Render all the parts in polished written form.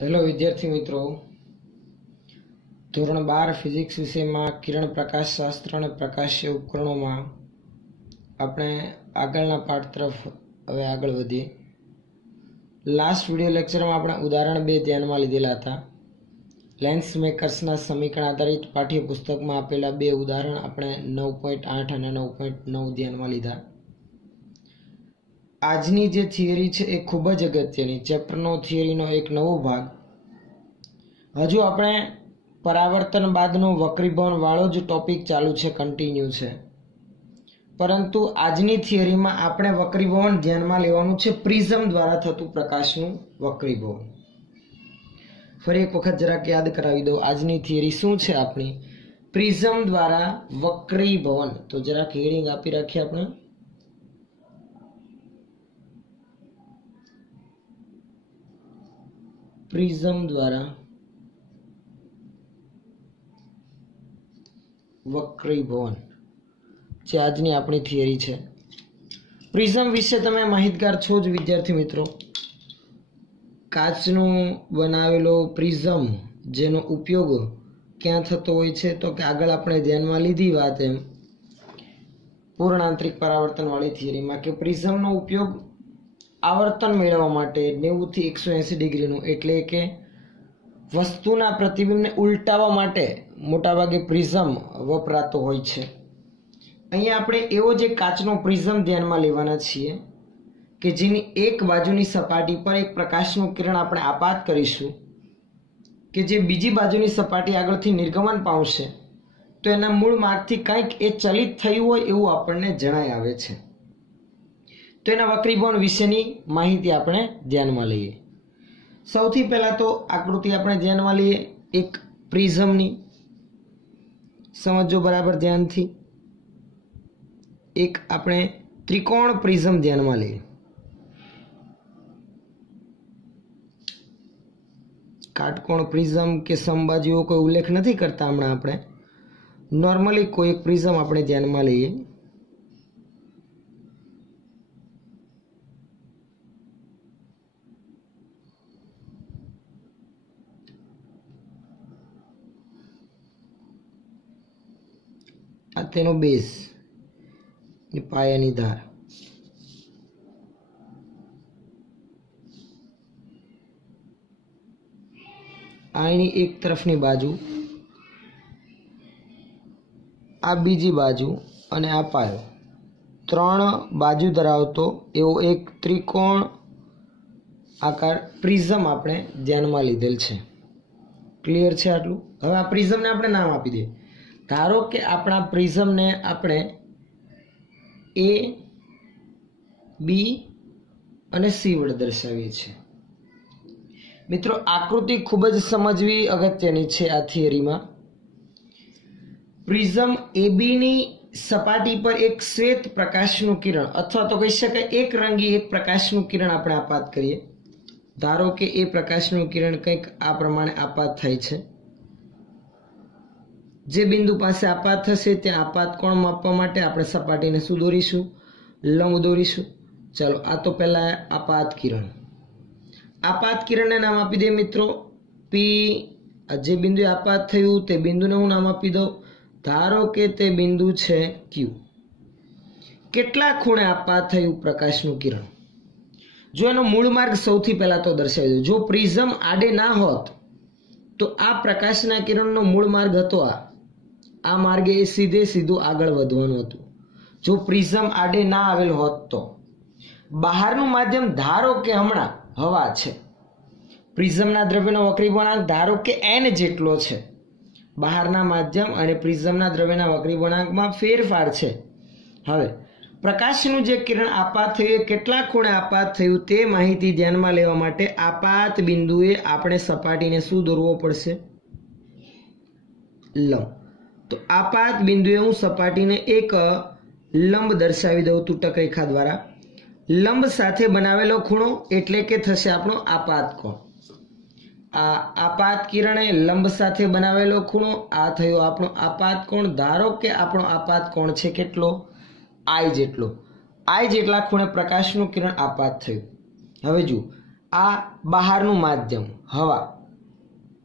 Hello વિદ્યાર્થી મિત્રો, ધોરણ 12 ફિઝિક્સ વિષયમાં કિરણ પ્રકાશ શાસ્ત્ર અને પ્રકાશીય ઉપકરણોમાં આપણે આગળના પાઠ તરફ હવે આગળ વધીએ. લાસ્ટ વિડિયો લેક્ચરમાં આપણે ઉદાહરણ 2 ધ્યાનમાં લીધેલા હતા. લેન્સ મેકર્સના સમીકરણ આધારિત પાઠ્યપુસ્તકમાં આપેલા 2 ઉદાહરણ આપણે 9.8 અને 9.9 ધ્યાનમાં લીધા. આજની જે થિયરી છે એ ખૂબ જ અગત્યની ચેપ્ટરનો થિયરીનો એક નવો ભાગ. હજુ આપણે પરાવર્તન બાદનો વક્રીભવન વાળો જ ટોપિક ચાલુ છે, કન્ટિન્યુ છે. પરંતુ આજની થિયરીમાં આપણે વક્રીભવન ધ્યાનમાં લેવાનું છે, પ્રિઝમ દ્વારા થતું પ્રકાશનું વક્રીભવન. ફરી એક વખત જરાક યાદ કરાવી દો, આજની થિયરી શું છે આપણી? પ્રિઝમ દ્વારા વક્રીભવન. તો જરાક હેડિંગ આપી રાખીએ આપણે. પ્રિઝમ દ્વારા વક્રીભવન જે આજની આપણી થિયરી છે. પ્રિઝમ વિશે તમે માહિતગાર છો જ વિદ્યાર્થી મિત્રો. કાચનું બનાવેલો પ્રિઝમ જેનો ઉપયોગ ક્યાં થતો હોય છે? તો કે આગળ આપણે ધ્યાનમાં લીધી વાત એમ પૂર્ણાંતરિક પરાવર્તન વાળી થિયરીમાં કે પ્રિઝમનો ઉપયોગ આવર્તન મેળવવા માટે 90 થી 180 ડિગ્રીનું, એટલે કે વસ્તુના પ્રતિબિંબને ઉલટાવવા માટે મોટાભાગે પ્રિઝમ વપરાતો હોય છે. અહીંયા આપણે એવો જે કાચનો પ્રિઝમ ધ્યાનમાં લેવાના છીએ કે જેની એક બાજુની સપાટી પર એક પ્રકાશનું કિરણ આપણે આપાત કરીશું કે જે બીજી બાજુની સપાટી આગળથી નિર્ગમન પામશે, તો એના મૂળ માર્ગથી કંઈક એ ચલિત થયું હોય એવું આપણને જણાય આવે છે. તો એના વક્રીભવન વિશેની માહિતી આપણે ધ્યાનમાં લઈએ. સૌથી પહેલા તો આકૃતિ આપણે ધ્યાનમાં લઈએ એક પ્રિઝમની. સમજો બરાબર ધ્યાનથી. એક આપણે ત્રિકોણ પ્રિઝમ ધ્યાનમાં લઈએ. કાટકોણ પ્રિઝમ કે સમબાજુઓ કોઈ ઉલ્લેખ નથી કરતા હમણાં આપણે. નોર્મલી કોઈ એક પ્રિઝમ આપણે ધ્યાનમાં લઈએ. આ તેનો બેઝ, પાયાની ધાર. આ એની એક તરફની બાજુ, આ બીજી બાજુ અને આ પાયો. 3 બાજુ ધરાવતો એવો એક ત્રિકોણ આકાર પ્રિઝમ આપણે ધ્યાનમાં લીધેલ છે. ક્લિયર છે આટલું? હવે આ પ્રિઝમને આપણે નામ આપી દઈએ. ધારો કે આપણા પ્રિઝમને આપણે A, B અને C વડે દર્શાવીએ છીએ. મિત્રો આકૃતિ ખૂબ જ સમજવી અગત્યની છે આ થિયરીમાં. પ્રિઝમ AB ની સપાટી પર એક શ્વેત પ્રકાશનું કિરણ અથવા તો કહી શકાય એક રંગી એક પ્રકાશનું કિરણ આપણે આપાત કરીએ. ધારો કે એ પ્રકાશનું કિરણ કંઈક આ પ્રમાણે આપાત થાય છે. જે બિંદુ પાસે આપાત થશે ત્યાં આપાત કોણ માપવા માટે આપણે સપાટીને શું દોરીશું? લંબ દોરીશું. ચાલો, આ તો પહેલા આપાત કિરણ. આપાત કિરણને નામ આપી દે મિત્રો P. જે બિંદુ આપાત થયું તે બિંદુને હું નામ આપી દઉં. ધારો કે તે બિંદુ છે Q. કેટલા ખૂણે આપાત થયું પ્રકાશનું કિરણ? જો એનો મૂળ માર્ગ સૌથી પહેલા તો દર્શાવી દો. જો પ્રિઝમ આડે ના હોત તો આ પ્રકાશના કિરણનો મૂળ માર્ગ હતો આ માર્ગે એ સીધું આગળ વધવાનું હતું. જો પ્રિઝમ આડે ના આવેલ હોત તો બહારનું માધ્યમ ધારો કે હમણાં હવા છે. પ્રિઝમના દ્રવ્યનો વક્રીભવનાંક ધારો કે n જેટલો છે. બહારના માધ્યમ અને પ્રિઝમના દ્રવ્યના વક્રીભવનાંકમાં ફેરફાર છે. હવે પ્રકાશનું જે કિરણ આપાત થયું એ કેટલા ખૂણે આપાત થયું તે માહિતી ધ્યાનમાં લેવા માટે આપાત બિંદુએ આપણે સપાટીને શું દોરવો પડશે? લંબ. તો આપાત બિંદુએ હું સપાટીને એક લંબ દર્શાવી દઉં તૂટક રેખા દ્વારા. લંબ સાથે બનાવેલો ખૂણો એટલે કે થશે આપણો આપાત કોણ. આ આપાત કિરણે લંબ સાથે બનાવેલો ખૂણો, આ થયો આપણો આપાત કોણ. ધારો કે આપણો આપાત કોણ છે કેટલો? I જેટલો. I જેટલા ખૂણે પ્રકાશનું કિરણ આપાત થયું. હવે જુઓ, આ બહારનું માધ્યમ હવા,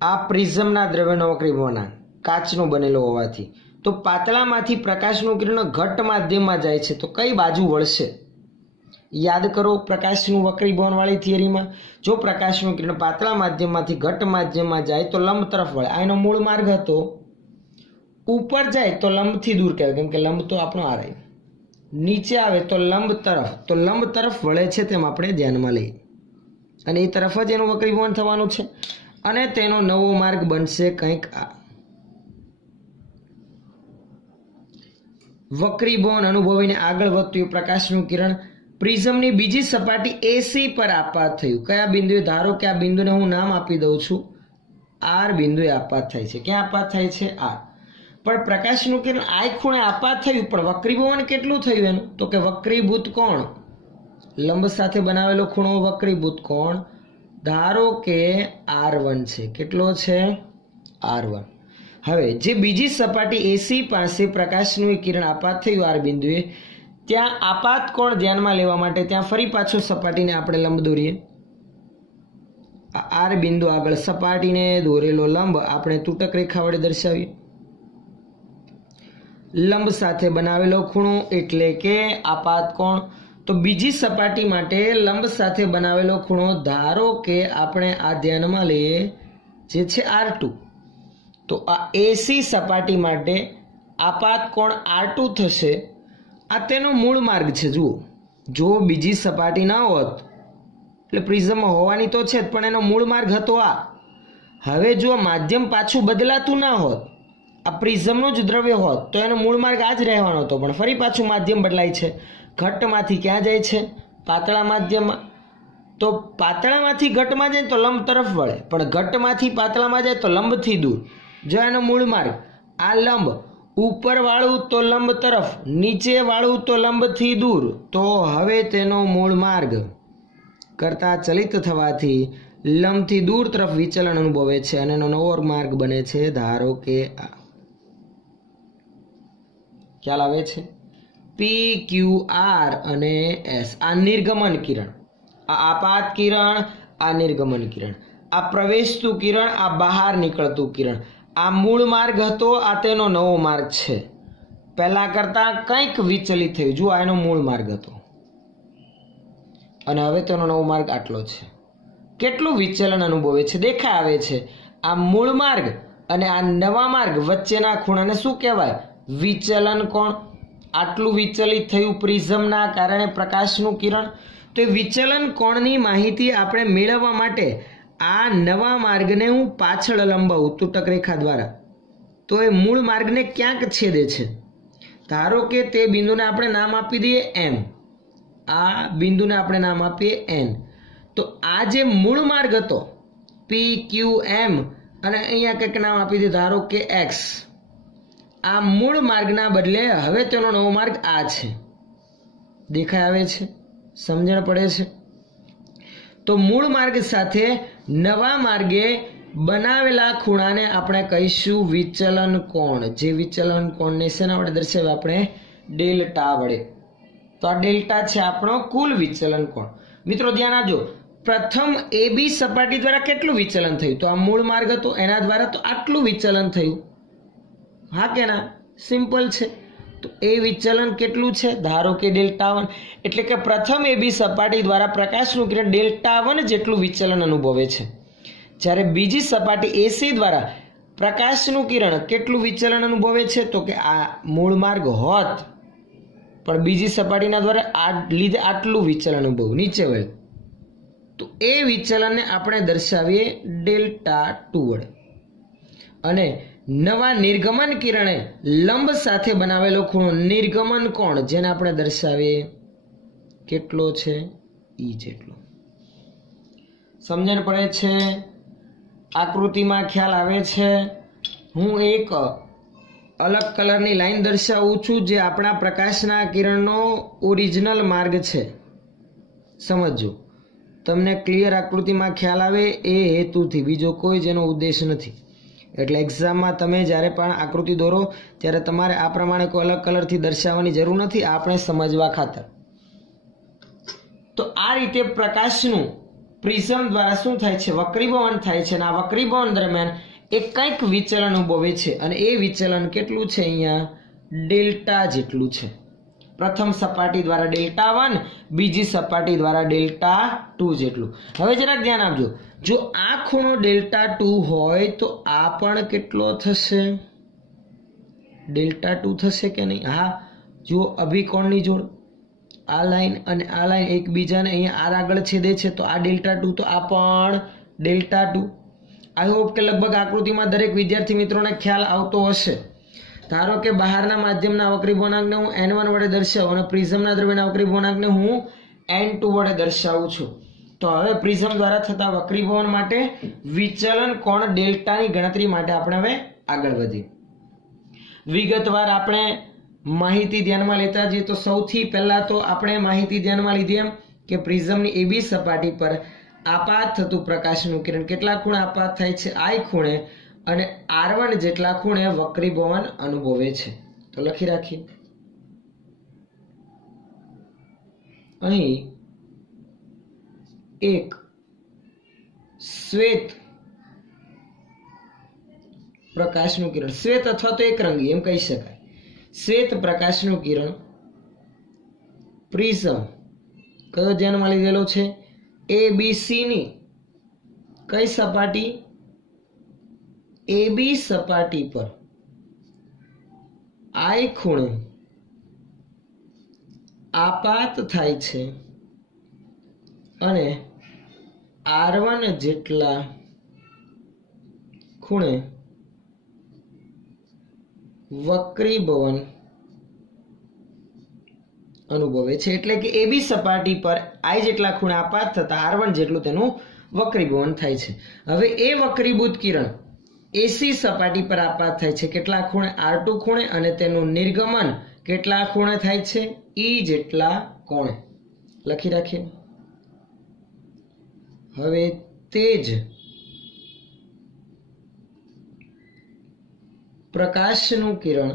આ પ્રિઝમના દ્રવ્યનો વક્રીભવનાંક કાચનો બનેલો હોવાથી તો પાતળામાંથી પ્રકાશનું કિરણ ઘટ્ટ માધ્યમમાં જાય છે તો કઈ બાજુ વળશે? યાદ કરો પ્રકાશનું વક્રીભવન વાળી થિયરીમાં જો પ્રકાશનું કિરણ પાતળા માધ્યમમાંથી ઘટ્ટ માધ્યમમાં જાય તો લંબ તરફ વળે. આ એનો મૂળ માર્ગ હતો. ઉપર જાય તો લંબથી દૂર કહેવાય, કેમ કે લંબ તો આપણો આ રહ્યો. નીચે આવે તો લંબ તરફ વળે છે તેમ આપણે ધ્યાનમાં લઈએ અને એ તરફ જ એનું વક્રીભવન થવાનું છે અને તેનો નવો માર્ગ બનશે કંઈક આ. વક્રીભવન અનુભવીને આગળ વધતું એ પ્રકાશનું કિરણ પ્રિઝમની બીજી સપાટી એસી પર આપાત થયું. કયા બિંદુએ? ધારો કે આ બિંદુને હું નામ આપી દઉં છું આર બિંદુએ આપાત થાય છે. ક્યાં આપાત થાય છે? આર. પણ પ્રકાશનું કિરણ આ ખૂણે આપાત થયું, પણ વક્રીભવન કેટલું થયું એનું? તો કે વક્રીભૂત કોણ, લંબ સાથે બનાવેલો ખૂણો વક્રીભૂત કોણ ધારો કે R1 છે. કેટલો છે? R1. હવે જે બીજી સપાટી એસી પાસે પ્રકાશનું કિરણ આપાત થયું આર બિંદુએ, ત્યાં આપાત કોણ ધ્યાનમાં લેવા માટે ત્યાં ફરી પાછો સપાટીને આપણે લંબ દોરીએ. આર બિંદુ આગળ સપાટીને દોરેલો લંબ આપણે તૂટક રેખા વડે દર્શાવીએ. લંબ સાથે બનાવેલો ખૂણો એટલે કે આપાત કોણ. તો બીજી સપાટી માટે લંબ સાથે બનાવેલો ખૂણો ધારો કે આપણે આ ધ્યાનમાં લઈએ જે છે R2. તો આ એસી સપાટી માટે આપાત કોણ R2 થશે. આ તેનો મૂળ માર્ગ છે. જુઓ, જો બીજી સપાટી ના હોત એટલે પ્રિઝમમાં હોવાની તો છે જ, પણ એનો મૂળ માર્ગ હતો આ. હવે જો માધ્યમ પાછું બદલાતું ના હોત, આ પ્રિઝમનું જ દ્રવ્ય હોત તો એનો મૂળ માર્ગ આ જ રહેવાનો હતો, પણ ફરી પાછું માધ્યમ બદલાય છે. ઘટ્ટમાંથી ક્યાં જાય છે? પાતળા માધ્યમમાં. તો પાતળામાંથી ઘટ્ટમાં જાય તો લંબ તરફ વળે, પણ ઘટ્ટમાંથી પાતળામાં જાય તો લંબથી દૂર. જો એનો મૂળ માર્ગ આ લંબ ઉપર વાળું તો લંબ તરફ, નીચે વાળું તો લંબથી દૂર, તો હવે તેનો મૂળ માર્ગ કરતા ચલિત થવાથી લંબથી દૂર તરફ વિચલન અનુભવે છે અને એનો નવો માર્ગ બને છે ધારો કે આ. ખ્યાલ આવે છે? પી ક્યુ આર અને એસ. આ નિર્ગમન કિરણ, આ આપાત કિરણ, આ નિર્ગમન કિરણ, આ પ્રવેશતું કિરણ, આ બહાર નીકળતું કિરણ. આ મૂળ માર્ગ હતો, આ તેનો નવો માર્ગ છે. પહેલા કરતા કંઈક વિચલિત થયું. જુઓ, આ એનો મૂળ માર્ગ હતો અને હવે તેનો નવો માર્ગ આટલો છે. કેટલું વિચલન અનુભવે છે દેખાય આવે છે. આ મૂળ માર્ગ અને આ નવા માર્ગ વચ્ચેના ખૂણાને શું કહેવાય? વિચલન કોણ. આટલું વિચલિત થયું પ્રિઝમના કારણે પ્રકાશનું કિરણ. તો એ વિચલન કોણની માહિતી આપણે મેળવવા માટે આ નવા માર્ગને હું પાછળ લંબાવું તૂટક રેખા દ્વારા, તો એ મૂળ માર્ગને ક્યાંક છેદે છે. ધારો કે તે બિંદુને આપણે નામ આપી દઈએ M, આ બિંદુને આપણે નામ આપીએ N. તો આ જે મૂળ માર્ગ હતો PQM અને અહીંયા કંઈક નામ આપી દે ધારો કે X, આ મૂળ માર્ગના બદલે હવે તેનો નવો માર્ગ આ છે. દેખાય આવે છે? સમજણ પડે છે? તો મૂળ માર્ગ સાથે નવા માર્ગે બનાવેલા ખૂણાને આપણે કહીશું વિચલન કોણ. જે વિચલન કોણને શેના વડે દર્શાવ્યા? આપણે ડેલ્ટા વડે. તો આ ડેલ્ટા છે આપણો કુલ વિચલન કોણ. મિત્રો ધ્યાન આપજો, પ્રથમ AB સપાટી દ્વારા કેટલું વિચલન થયું? તો આ મૂળ માર્ગ હતો એના દ્વારા તો આટલું વિચલન થયું. હા કે ના? સિમ્પલ છે. તો એ વિચલન કેટલું છે? ધારો કે Δ1. એટલે કે પ્રથમ AB સપાટી દ્વારા પ્રકાશનું કિરણ Δ1 જેટલું વિચલન અનુભવે છે, જ્યારે બીજી સપાટી AC દ્વારા પ્રકાશનું કિરણ કેટલું વિચલન અનુભવે છે? તો કે આ મૂળ માર્ગ હોત પણ બીજી સપાટીના દ્વારા આ લીધે આટલું વિચલન અનુભવ નીચે વળ્યું, તો એ વિચલનને આપણે દર્શાવીએ Δ2 વડે. અને નવા નિર્ગમન કિરણે લંબ સાથે બનાવેલો ખૂણો નિર્ગમન કોણ, જેને આપણે દર્શાવીએ કેટલો છે? E જેટલો. સમજણ પડે છે? આકૃતિમાં ખ્યાલ આવે છે? હું એક અલગ કલરની લાઈન દર્શાવું છું જે આપણા પ્રકાશના કિરણનો ઓરિજિનલ માર્ગ છે. સમજો, તમને ક્લિયર આકૃતિમાં ખ્યાલ આવે એ હેતુથી, બીજો કોઈ જેનો ઉદ્દેશ નથી. એટલે એક્ઝામમાં તમે જ્યારે પણ આકૃતિ દોરો ત્યારે તમારે આ પ્રમાણે કોઈ અલગ કલરથી દર્શાવવાની જરૂર નથી, આપણે સમજવા ખાતર. તો આ રીતે પ્રકાશનું પ્રિઝમ દ્વારા શું થાય છે? વક્રીભવન થાય છે અને આ વક્રીભવન દરમિયાન એક કંઈક વિચલન ઉદ્ભવે છે અને એ વિચલન કેટલું છે? અહીંયા ડેલ્ટા જેટલું છે. પ્રથમ સપાટી દ્વારા Δ1, બીજી સપાટી દ્વારા Δ2 જેટલું. હવે જરાક ધ્યાન આપજો, જો આ ખૂણો Δ2 હોય તો આ પણ કેટલો થશે? Δ2 થશે કે નહીં? હા, જુઓ અભિકોણની જોડ, આ લાઈન અને આ લાઈન એકબીજાને અહીંયા આર આગળ છેદે છે તો આ Δ2 તો આ પણ Δ2. આઈ હોપ કે લગભગ આકૃતિમાં દરેક વિદ્યાર્થી મિત્રોને ખ્યાલ આવતો હશે. ધારો કે બહારના માધ્યમના વક્રીભવનાંકને હું n1 વડે દર્શાવું અને પ્રિઝમના દ્રવ્યના વક્રીભવનાંકને હું n2 વડે દર્શાવું છું. તો હવે પ્રિઝમ દ્વારા થતા વક્રીભવન માટે વિચલન કોણ ડેલ્ટાની ગણતરી માટે આપણે હવે આગળ વધીએ. વિગતવાર આપણે માહિતી ધ્યાનમાં લેતા જઈએ તો સૌથી પહેલા તો આપણે માહિતી ધ્યાનમાં લીધી એમ કે પ્રિઝમની AB સપાટી પર આપાત થતું પ્રકાશનું કિરણ કેટલા ખૂણે આપાત થાય છે? I ખૂણે, અને R1 જેટલા ખૂણે વક્રીભવન અનુભવે છે. તો લખી રાખીએ. અહીં એક શ્વેત પ્રકાશનું કિરણ, શ્વેત અથવા તો એકરંગી એમ કહી શકાય, શ્વેત પ્રકાશનું કિરણ પ્રિઝમ કયો ધ્યાનમાં લીધેલો છે? ABC ની કઈ સપાટી? AB સપાટી પર I ખૂણે આપાત થાય છે અને R1 જેટલા ખૂણે વક્રીભવન અનુભવે છે. એટલે કે AB સપાટી પર I જેટલા ખૂણે આપાત થતા R1 જેટલું તેનું વક્રીભવન થાય છે. હવે એ વક્રીભૂત કિરણ AC સપાટી પર આપાત થાય છે કેટલા ખૂણે? R2 ખૂણે, અને તેનું નિર્ગમન કેટલા ખૂણે થાય છે? E જેટલા કોણે. લખી રાખીએ. હવે તે જ પ્રકાશનું કિરણ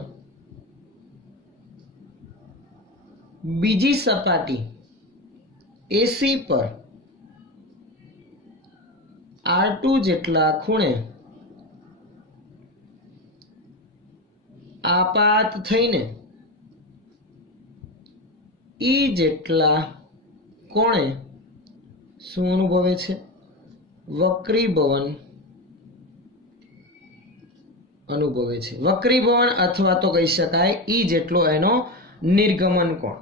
બીજી સપાટી AC પર R2 જેટલા ખૂણે આપાત થઈને E જેટલા કોણે શું અનુભવે છે? વક્રીભવન અનુભવે છે. વક્રીભવન અથવા તો કહી શકાય E જેટલો એનો નિર્ગમન કોણ.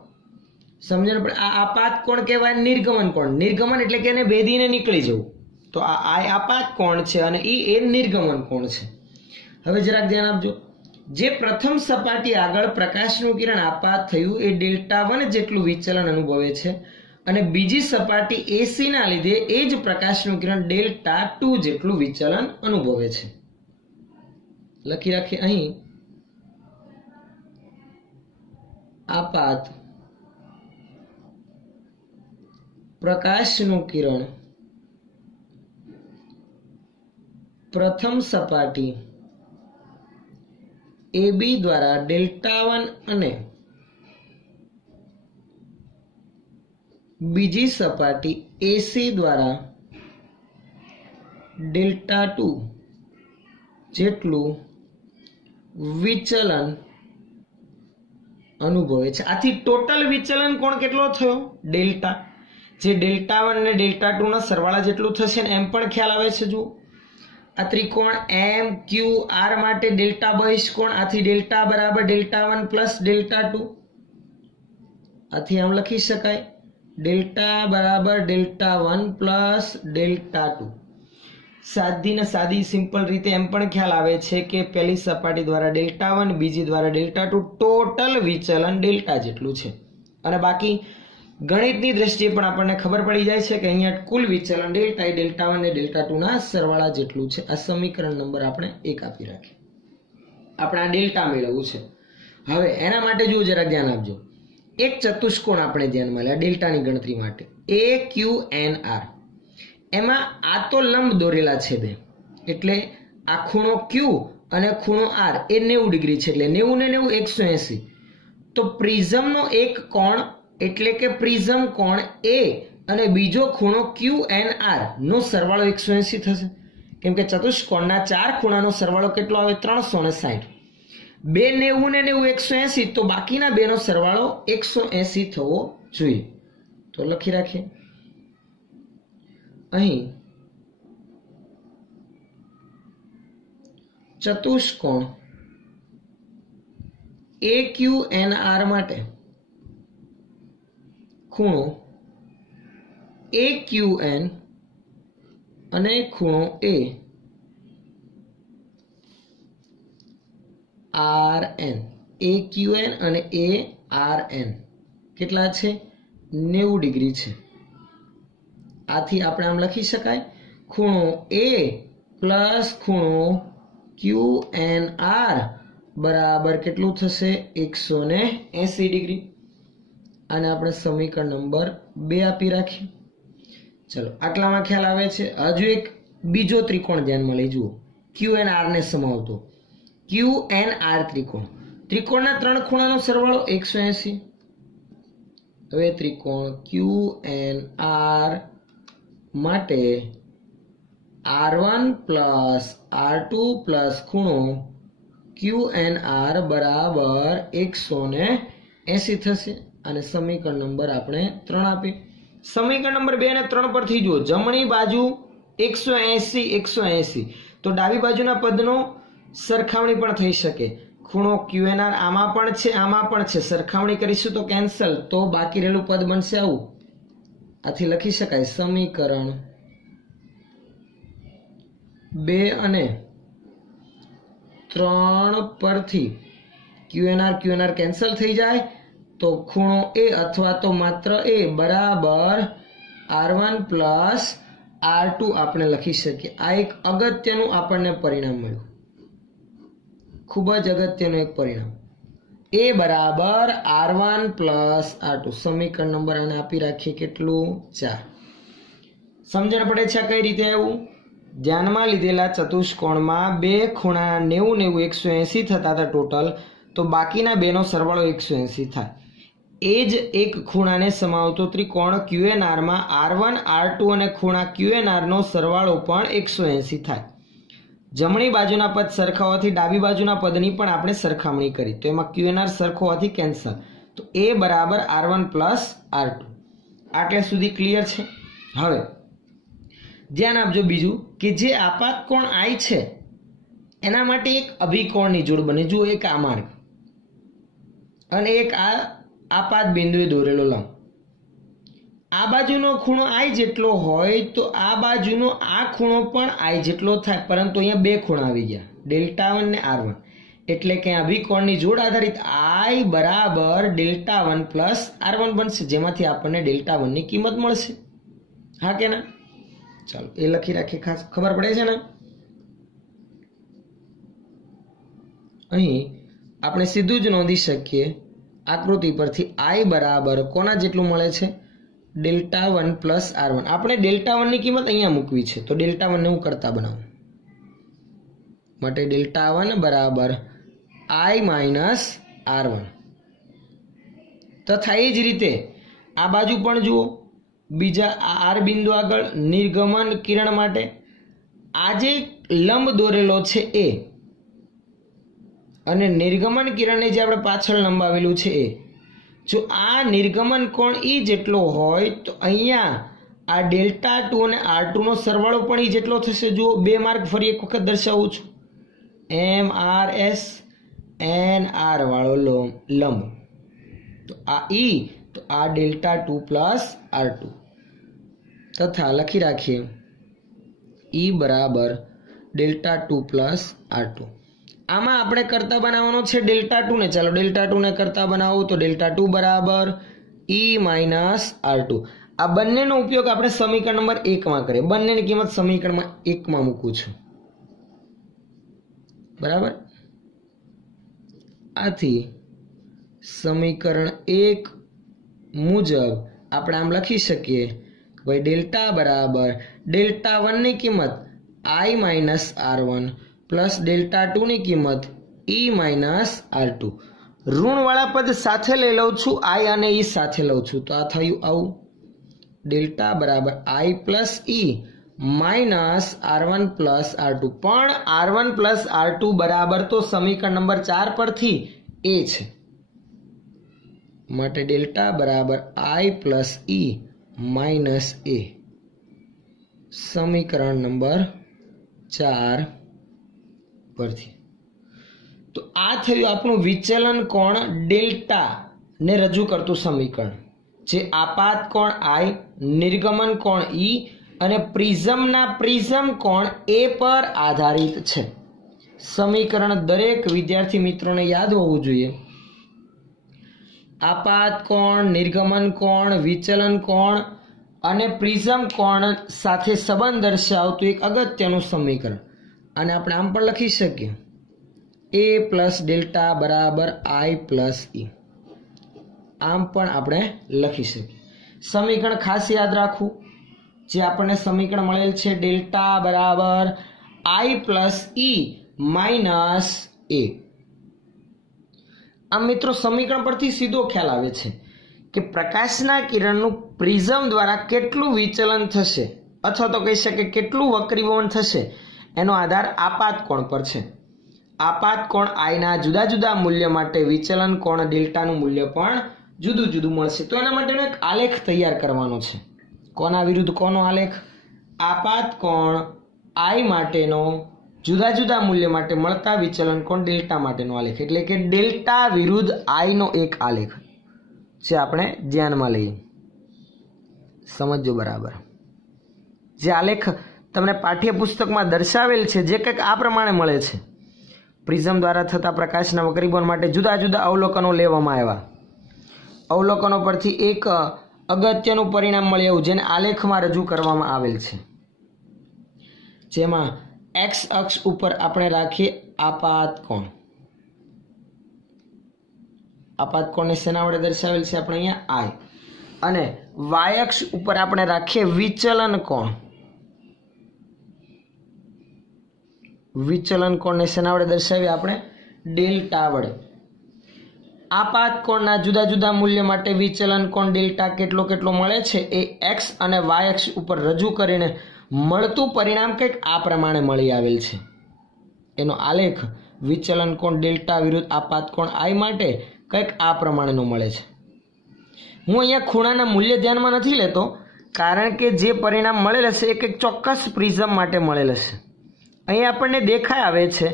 સમજણ પડે? આ આપાત કોણ કહેવાય? નિર્ગમન કોણ. નિર્ગમન એટલે કે એને ભેદીને નીકળી જવું. તો આ આપાત કોણ છે અને એ નિર્ગમન કોણ છે. હવે જરાક ધ્યાન આપજો, જે પ્રથમ સપાટી આગળ પ્રકાશનું કિરણ આપાત થયું એ Δ1 જેટલું વિચલન અનુભવે છે અને બીજી સપાટી AC ના લીધે એ જ પ્રકાશનું કિરણ Δ2 જેટલું વિચલન અનુભવે છે. લખી રાખીએ. અહીં આપાત પ્રકાશનું કિરણ પ્રથમ સપાટી AB દ્વારા Δ1 અને બીજી સપાટી AC દ્વારા Δ2 જેટલું વિચલન અનુભવે છે. આથી ટોટલ વિચલન કોણ કેટલો થયો? ડેલ્ટા. જે Δ1 અને Δ2 ના સરવાળા જેટલું થશે ને એમ પણ ખ્યાલ આવે છે. જુઓ આ ત્રિકોણ MQR માટે ડેલ્ટા બહિષ્કોણ, આથી ડેલ્ટા બરાબર Δ1 પ્લસ Δ2. આથી આમ લખી શકાય ડેલ્ટા બરાબર Δ1 પ્લસ Δ2. સાદી સિમ્પલ રીતે એમ પણ ખ્યાલ આવે છે કે પહેલી સપાટી દ્વારા Δ1, બીજી દ્વારા Δ2, ટોટલ વિચલન ડેલ્ટા જેટલું છે. અને બાકી ગણિતની દ્રષ્ટિએ પણ આપણને ખબર પડી જાય છે કે અહીંયા કુલ વિચલન ડેલ્ટા એ Δ1 અને Δ2 ના સરવાળા જેટલું છે. આ સમીકરણ નંબર આપણે 1 આપી રાખીએ. આપણે આ ડેલ્ટા મેળવવું છે. હવે એના માટે જુઓ, જરા ધ્યાન આપજો. એક ચતુષ્કોણ આપણે ધ્યાનમાં લે ડેલ્ટાની ગણતરી માટે, AQNR. એમાં આ તો લંબ દોરેલા છે બે, એટલે આ ખૂણો Q અને ખૂણો R એ 90 ડિગ્રી છે, એટલે 90 ને 90 180. તો પ્રિઝમનો એક કોણ એટલે કે પ્રિઝમ કોણ A અને બીજો ખૂણો QNR નો સરવાળો 180 થશે, કેમ કે ચતુષ્કોણના 4 ખૂણાનો સરવાળો કેટલો આવે? 360. 2 90 ને 90 180, તો બાકીના બેનો સરવાળો 180 થવો જોઈએ. તો લખી રાખીએ. અહીં ચતુષ્કોણ AQNR માટે ખૂણો AQN અને ખૂણો ARN, AQN અને ARN કેટલા છે? 90 ડિગ્રી છે. આથી આપણે આમ લખી શકાય, ખૂણો A પ્લસ ખૂણો QNR બરાબર કેટલું થશે? 180 ડિગ્રી. અને આપણે સમીકરણ નંબર 2 આપી રાખીએ. ચલો, આટલામાં ખ્યાલ આવે છે. હજુ એક બીજો ત્રિકોણ ધ્યાનમાં લઈ જુઓ, QNR ને સમાવતો QNR ત્રિકોણ. ત્રિકોણના 3 ખૂણાનો સરવાળો 180. હવે ત્રિકોણ QNR માટે R1 પ્લસ R2 પ્લસ ખૂણો QNR બરાબર 180 થશે. અને સમીકરણ નંબર આપણે 3 આપીએ. સમીકરણ નંબર 2 અને 3 પરથી જુઓ, જમણી બાજુ 180 તો ડાબી બાજુના પદનો સરખામણી પણ થઈ શકે. ખૂણો QNR આમાં પણ છે, આમાં પણ છે, સરખામણી કરીશું તો કેન્સલ, તો બાકી રહેલું પદ બનશે આવું. આથી લખી શકાય સમીકરણ 2 અને 3 પરથી QNR કેન્સલ થઈ જાય, તો ખૂણો A અથવા તો માત્ર A બરાબર R1 પ્લસ R2 આપણે લખી શકીએ. આ એક અગત્યનું આપણને પરિણામ મળ્યું, ખૂબ જ અગત્યનું એક પરિણામ. A બરાબર R1 પ્લસ R2. સમીકરણ નંબર આને આપી રાખીએ કેટલું? 4. સમજણ પડે છે કઈ રીતે આવ્યું? ધ્યાનમાં લીધેલા ચતુષ્કોણમાં 2 ખૂણા 90 90 180 થતા હતા ટોટલ, તો બાકીના બેનો સરવાળો 180 થાય. એ જ એક ખૂણાને સમાવતો ત્રિકોણ QNR માં R1 R2 અને ખૂણા QNR નો સરવાળો પણ 180 થાય. જમણી બાજુના પદ સરખા હોવાથી ડાબી બાજુના પદની પણ આપણે સરખામણી કરી, તો એમાં QNR સરખો હોવાથી કેન્સલ. તો A બરાબર R1 પ્લસ R2. આટલે સુધી ક્લિયર છે? હવે ધ્યાન આપજો બીજું કે જે આપાત કોણ I છે એના માટે એક અભિકોણની જોડ બને. જુઓ, એક આ માર્ગ અને એક આ આપાત બિંદુએ દોરેલો લંબ. આ બાજુનો ખૂણો I જેટલો હોય તો આ બાજુનો આ ખૂણો પણ I જેટલો થાય, પરંતુ અહીંયા બે ખૂણા આવી ગયા, Δ1 ને R1, એટલે કે અભિકોણની જોડ આધારિત I બરાબર Δ1 પ્લસ R1 બનશે, જેમાંથી આપણને Δ1 ની કિંમત મળશે. હા કે ના? ચાલો એ લખી રાખીએ, ખાસ ખબર પડે છે ને? અહીં આપણે સીધું જ નોંધી શકીએ આકૃતિ પરથી I બરાબર કોના જેટલું મળે છે? Δ1 પ્લસ R1. આપણે Δ1 ની કિંમત અહીંયા મૂકવી છે, તો Δ1 ને હું કરતા બનાવું માટે Δ1 બરાબર I માઇનસ R1. તથા એ જ રીતે આ બાજુ પણ જુઓ, બીજા R બિંદુ આગળ નિર્ગમન કિરણ માટે આ જે લંબ દોરેલો છે એ અને નિર્ગમન કિરણને જે આપણે પાછળ લંબાવેલું છે એ, જો આ નિર્ગમન કોણ E જેટલો હોય તો અહીંયા આ Δ2 અને R2 નો સરવાળો પણ E જેટલો થશે. જુઓ, બે માર્ક ફરી એક વખત દર્શાવું છું, MRS NR વાળો લંબ, તો આ E, તો આ Δ2 પ્લસ R2. તથા લખી રાખીએ E બરાબર Δ2 પ્લસ R2. આમાં આપણે કરતા બનાવવાનો છે Δ2 ને. ચાલો Δ2 ને કરતા બનાવો, તો Δ2 બરાબર E માઇનસ R2. આ બંનેનો ઉપયોગ આપણે સમીકરણ નંબર 1 માં કરીએ. બંનેની કિંમત સમીકરણમાં 1 માં મૂકું છું, બરાબર. આથી સમીકરણ 1 મુજબ આપણે આમ લખી શકીએ, ભાઈ Δ બરાબર Δ1 ની કિંમત I માઇનસ R1 પ્લસ Δ2 ની કિંમત E માઇનસ R2. ઋણવાળા પદ સાથે લઈ લઉં છું, I અને E સાથે લઉં છું, તો આ થયું આવું. डेल्टा बराबर आई plus E minus R1 plus R2 पण R1 प्लस R2 बराबर तो समीकरण नंबर 4 पर थी ए छे माटे डेल्टा बराबर आई प्लस ई माइनस ए समीकरण नंबर 4 पर थी। तो आ थयुं आपणुं विचलन कोण डेल्टा ने रजू करतुं समीकरण जे आपात कोण आई निर्गमन कोण ई અને પ્રિઝમના પ્રિઝમ કોણ એ પર આધારિત છે। સમીકરણ દરેક વિદ્યાર્થી મિત્રોને યાદ હોવું જોઈએ। આપાત કોણ નિર્ગમન કોણ વિચલન કોણ અને પ્રિઝમ કોણ સાથે સંબંધ દર્શાવતું એક અગત્યનું સમીકરણ અને આપણે આમ પણ લખી શકીએ a પ્લસ ડેલ્ટા બરાબર i પ્લસ e આમ પણ આપણે લખી શકીએ। સમીકરણ ખાસ યાદ રાખવું જે આપણને સમીકરણ મળેલ છે ડેલ્ટા બરાબર i plus e minus a। આમ મિત્રો સમીકરણ પરથી સીધો ખ્યાલ આવે છે કે પ્રકાશના કિરણનું પ્રિઝમ દ્વારા કેટલું વિચલન થશે અથવા તો કહી શકે કેટલું વક્રીભવન થશે એનો આધાર આપાત કોણ પર છે। આપાત કોણ i ના જુદા જુદા મૂલ્ય માટે વિચલન કોણ ડેલ્ટાનું મૂલ્ય પણ જુદું જુદું મળશે। તો એના માટેનો એક આલેખ તૈયાર કરવાનો છે। કોના વિરુદ્ધ કોનો આલેખ? આપાત કોણ i માટેનો જુદા જુદા મૂલ્ય માટે મળતા વિચલન કોણ ડેલ્ટા માટેનો આલેખ એટલે કે ડેલ્ટા વિરુદ્ધ i નો એક આલેખ જે આપણે ધ્યાનમાં લઈએ। સમજો બરાબર। જે આલેખ તમને પાઠ્યપુસ્તકમાં દર્શાવેલ છે જે કંઈક આ પ્રમાણે મળે છે। પ્રિઝમ દ્વારા થતા પ્રકાશના વક્રીભવન માટે જુદા જુદા અવલોકનો લેવામાં આવ્યા। અવલોકનો પરથી એક અગત્યનું પરિણામ મળે એવું જેને આલેખમાં રજૂ કરવામાં આવેલ છે જેમાં x અક્ષ ઉપર આપણે રાખીએ આપાત કોણ। આપાત કોણને શેના વડે દર્શાવેલ છે આપણે અહીંયા i અને y અક્ષ ઉપર આપણે રાખીએ વિચલન કોણ। વિચલન કોણને શેના વડે દર્શાવીએ આપણે ડેલ્ટા વડે। આપાત કોણના જુદા જુદા મૂલ્ય માટે વિચલન કોણ ડેલ્ટા કેટલો કેટલો મળે છે એ x અને y અક્ષ ઉપર રજૂ કરીને મળતું પરિણામ કંઈક આ પ્રમાણે મળી આવેલ છે। એનો આલેખ વિચલન કોણ ડેલ્ટા વિરુદ્ધ આપાત કોણ i માટે કંઈક આ પ્રમાણેનો મળે છે। હું અહીંયા ખૂણાના મૂલ્ય ધ્યાનમાં નથી લેતો કારણ કે જે પરિણામ મળેલ હશે એ કંઈક ચોક્કસ પ્રિઝમ માટે મળેલ હશે। અહીં આપણને દેખાઈ આવે છે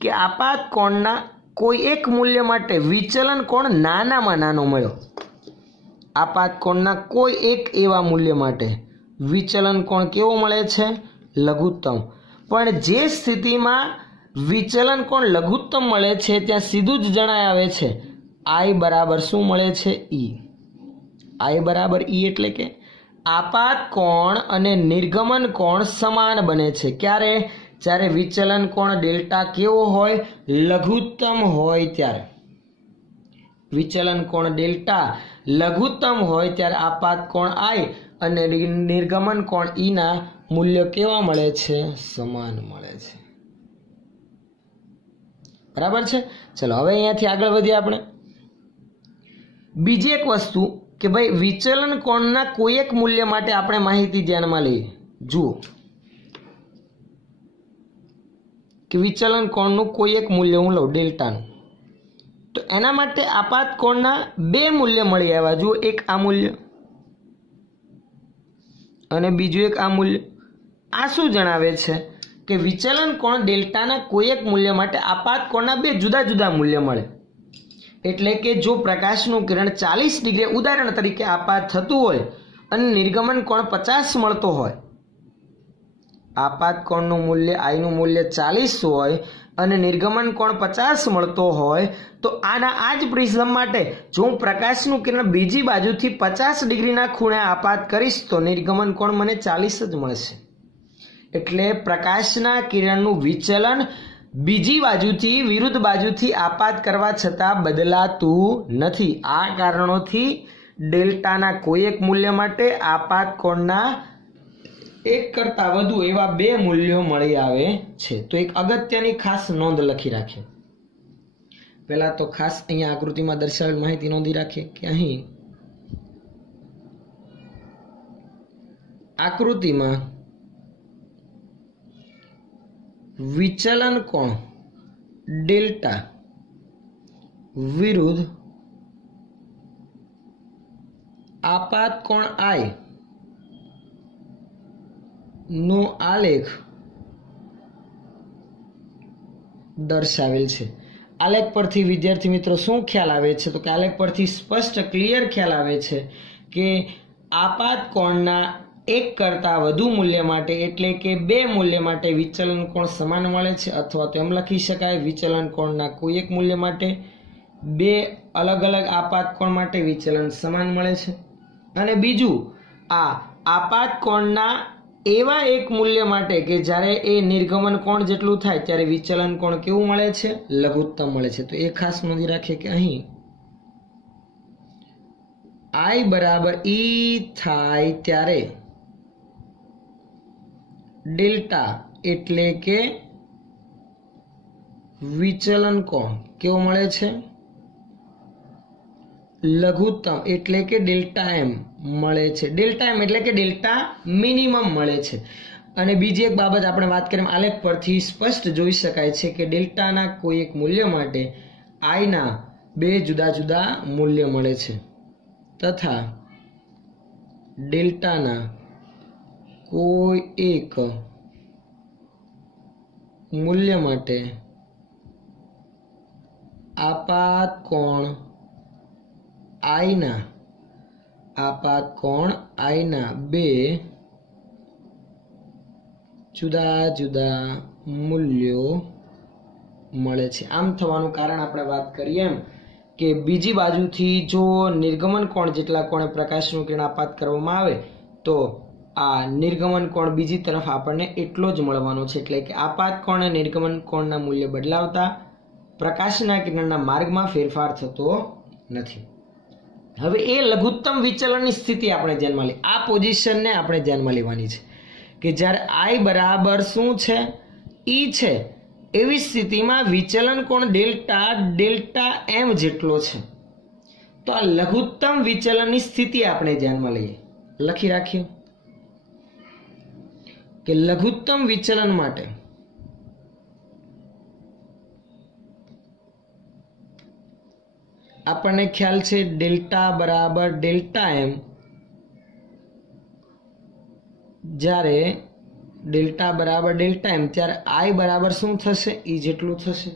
કે આપાત કોણના કોઈ એક મૂલ્ય માટે વિચલન કોણ નાનામાં નાનો મળ્યો। આપાત કોણના કોઈ એક એવા મૂલ્ય માટે વિચલન કોણ કેવો મળે છે? લઘુત્તમ। પણ જે સ્થિતિમાં વિચલન કોણ લઘુત્તમ મળે છે ત્યાં સીધું જ જણાય આવે છે i બરાબર શું મળે છે? e। i બરાબર e એટલે કે આપાત કોણ અને નિર્ગમન કોણ સમાન બને છે। ક્યારે? જ્યારે વિચલન કોણ ડેલ્ટા કેવો હોય? લઘુત્તમ હોય ત્યારે। વિચલન કોણ ડેલ્ટા લઘુત્તમ હોય ત્યારે આપાત કોણ i અને નિર્ગમન કોણ e ના મૂલ્ય કેવા મળે છે? સમાન મળે છે। બરાબર છે। ચલો હવે અહીંયાથી આગળ વધીએ આપણે। બીજી એક વસ્તુ કે ભાઈ વિચલન કોણના કોઈ એક મૂલ્ય માટે આપણે માહિતી ધ્યાનમાં લઈએ। જુઓ કે વિચલન કોણનું કોઈ એક મૂલ્ય હું લઉં ડેલ્ટાનું તો એના માટે આપાત કોણના બે મૂલ્ય મળી આવ્યા। જુઓ એક આ મૂલ્ય અને બીજું એક આ મૂલ્ય। આ શું જણાવે છે કે વિચલન કોણ ડેલ્ટાના કોઈ એક મૂલ્ય માટે આપાત કોણના બે જુદા જુદા મૂલ્ય મળે। એટલે કે જો પ્રકાશનું કિરણ 40 ડિગ્રી ઉદાહરણ તરીકે આપાત થતું હોય અને નિર્ગમન કોણ 50 મળતો હોય આપાત કોણનું મૂલ્ય i નું મૂલ્ય 40 હોય અને નિર્ગમન કોણ 50 મળતો હોય તો આના આ જ પ્રિઝમ માટે જો હું પ્રકાશનું કિરણ બીજી બાજુથી 50 ડિગ્રીના ખૂણે આપાત કરીશ તો નિર્ગમન કોણ મને 40 જ મળશે। એટલે પ્રકાશના કિરણનું વિચલન બીજી બાજુથી વિરુદ્ધ બાજુથી આપાત કરવા છતાં બદલાતું નથી। આ કારણોથી ડેલ્ટાના કોઈ એક મૂલ્ય માટે આપાત કોણના એક કરતા વધુ એવા બે મૂલ્યો મળી આવે છે। તો એક અગત્યની ખાસ નોંધ લખી રાખીએ। પહેલા તો ખાસ અહીંયા આકૃતિમાં દર્શાવેલ માહિતી નોંધી રાખીએ કે અહીં આકૃતિમાં વિચલન કોણ ડેલ્ટા વિરુદ્ધ આપાત કોણ આઈ નો આલેખ દર્શાવેલ છે. આલેખ પરથી વિદ્યાર્થી મિત્રો શું ખ્યાલ આવે છે? તો કે આલેખ પરથી સ્પષ્ટ ક્લિયર ખ્યાલ આવે છે કે આપાત કોણના એક કરતાં વધુ મૂલ્ય માટે એટલે કે બે મૂલ્ય માટે વિચલન કોણ સમાન મળે છે, અથવા તો એમ લખી શકાય વિચલન કોણના કોઈ એક મૂલ્ય માટે બે અલગ અલગ આપાત કોણ માટે વિચલન સમાન મળે છે. અને બીજું, આ આપાત કોણના એવા એક મૂલ્ય માટે કે જ્યારે એ નિર્ગમન કોણ જેટલું થાય ત્યારે વિચલન કોણ કેવું મળે છે? લઘુત્તમ મળે છે. તો એ ખાસ નોંધી રાખીએ કે અહીં I બરાબર E થાય ત્યારે ડેલ્ટા એટલે કે વિચલન કોણ કેવો મળે છે? લઘુત્તમ એટલે કે ડેલ્ટા એમ મળે છે. ડેલ્ટા એમ એટલે કે ડેલ્ટા મિનિમમ મળે છે. અને બીજી એક બાબત આપણે વાત કરીએ, આલેખ પરથી સ્પષ્ટ જોઈ શકાય છે કે ડેલ્ટાના કોઈ એક મૂલ્ય માટે આઈના બે જુદા જુદા મૂલ્ય મળે છે તથા ડેલ્ટાના કોઈ એક મૂલ્ય માટે આપાત કોણ આઈના બે જુદા જુદા મૂલ્યો મળે છે. આમ થવાનું કારણ આપણે વાત કરીએ એમ કે બીજી બાજુથી જો નિર્ગમન કોણ જેટલા કોણે પ્રકાશનું કિરણ આપાત કરવામાં આવે તો આ નિર્ગમન કોણ બીજી તરફ આપણને એટલો જ મળવાનો છે. એટલે કે આપાત કોણ અને નિર્ગમન કોણના મૂલ્ય બદલાવતા પ્રકાશના કિરણના માર્ગમાં ફેરફાર થતો નથી. હવે એ લઘુત્તમ વિચલનની સ્થિતિ આપણે ધ્યાનમાં લઈએ. આ પોઝિશનને આપણે ધ્યાનમાં લેવાની છે કે જ્યારે I બરાબર શું છે? E છે. એવી સ્થિતિમાં વિચલન કોણ ડેલ્ટા એમ જેટલો છે. તો આ લઘુત્તમ વિચલનની સ્થિતિ આપણે ધ્યાનમાં લઈએ. લખી રાખીએ કે લઘુત્તમ વિચલન માટે આપણને ખ્યાલ છે ડેલ્ટા બરાબર ડેલ્ટા એમ. જ્યારે ડેલ્ટા બરાબર ડેલ્ટા એમ ત્યારે I બરાબર શું થશે? E જેટલું થશે.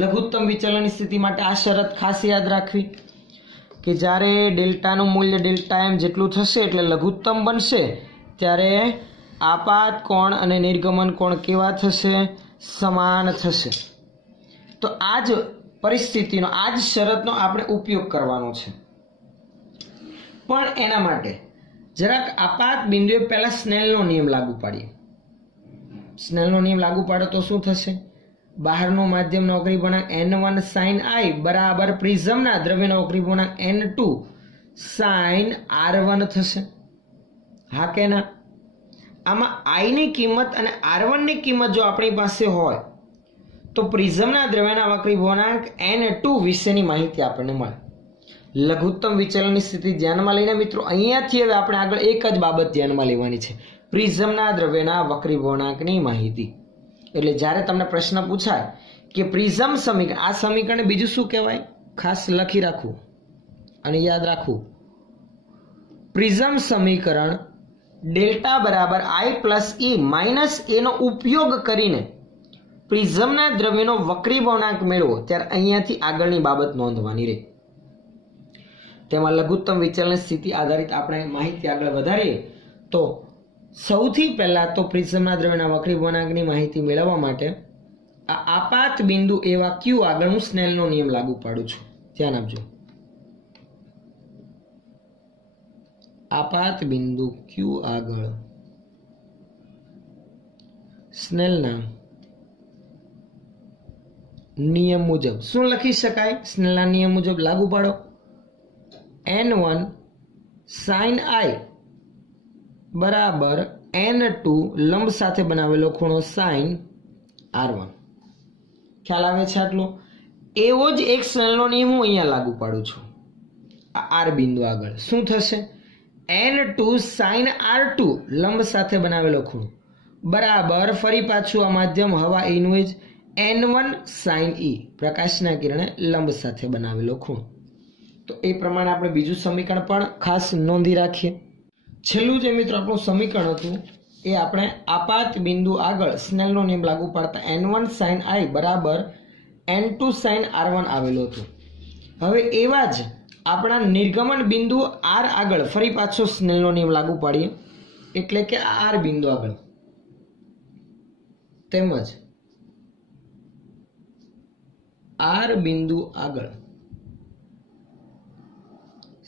લઘુત્તમ વિચલનની સ્થિતિ માટે આ શરત ખાસ યાદ રાખવી કે જ્યારે ડેલ્ટાનું મૂલ્ય ડેલ્ટા એમ જેટલું થશે એટલે લઘુત્તમ બનશે ત્યારે આપાત કોણ અને નિર્ગમન કોણ કેવા થશે? સમાન થશે. તો આ જ પરિસ્થિતિનો, આ જ શરતનો આપણે ઉપયોગ કરવાનો છે. પણ એના માટે જરાક આપાત બિંદુએ પહેલા સ્નેલનો નિયમ લાગુ પાડીએ. સ્નેલનો નિયમ લાગુ પાડો તો શું થશે? બહારનો માધ્યમનો અવકરી પૂર્ણાંક n1 sin I બરાબર પ્રિઝમના દ્રવ્યનો અવકરી પૂર્ણાંક n2 sin R1 થશે. હા કે ના? આમાં I ની કિંમત અને R1 ની કિંમત જો આપણી પાસે હોય તો પ્રિઝમના દ્રવ્યના વક્રી પૂર્ણાંક n2 વિશેની માહિતી આપણને મળે. લઘુત્તમ વિચલનની સ્થિતિ ધ્યાનમાં લઈને મિત્રો અહીંયાથી હવે આપણે આગળ એક જ બાબત ધ્યાનમાં લેવાની છે, પ્રિઝમના દ્રવ્યના વક્રી પૂર્ણાંકની માહિતી. એટલે જ્યારે તમને પ્રશ્ન પૂછાય કે પ્રિઝમ સમીકરણ, આ સમીકરણ બીજું શું કહેવાય? ખાસ લખી રાખવું અને યાદ રાખવું. પ્રિઝમ સમીકરણ ડેલ્ટા બરાબર I પ્લસ E માઇનસ એનો ઉપયોગ કરીને પ્રિઝમના દ્રવ્યનો વક્રી પૂર્ણાંક મેળવો ત્યારે અહીંયાથી આગળની બાબત નોંધવાની રહે. તેમાં લઘુત્તમ વિચલન સ્થિતિ આધારિત આપણે માહિતી આગળ વધારીએ તો સૌથી પહેલા તો પ્રિઝમના દ્રવ્યના વક્રી પૂર્ણાંકની માહિતી મેળવવા માટે આ આપાત બિંદુ એવા Q આગળ હું સ્નેલનો નિયમ લાગુ પાડું છું. ધ્યાન આપજો. આપાત બિંદુ Q આગળ સ્નેલના નિયમ મુજબ શું લખી શકાય? સ્નેલના નિયમ મુજબ લાગુ પાડો. n1 sin I બરાબર n2 લંબ સાથે બનાવેલો ખૂણો sin R1. ખ્યાલ આવે છે આટલો? એવો જ એક સ્નેલનો નિયમ હું અહીંયા લાગુ પાડું છું. આ R બિંદુ આગળ શું થશે? n2 sin r2 લંબ સાથે બનાવેલો ખૂણો બરાબર ફરી પાછું આ માધ્યમ હવા એનું જ n1 sin e પ્રકાશના કિરણે લંબ સાથે બનાવેલો ખૂણો. તો એ પ્રમાણે આપણે બીજું સમીકરણ પણ ખાસ નોંધી રાખીએ. છેલ્લું જે મિત્રો આપણું સમીકરણ હતું એ આપણે આપાત બિંદુ આગળ સ્નેલનો નિયમ લાગુ પાડતા n1 sin i બરાબર n2 sin r1 આવેલું હતું. હવે એવા જ આપણા નિર્ગમન બિંદુ r આગળ ફરી પાછો સ્નેલનો નિયમ લાગુ પાડીએ, એટલે કે r બિંદુ આગળ તેમજ r બિંદુ આગળ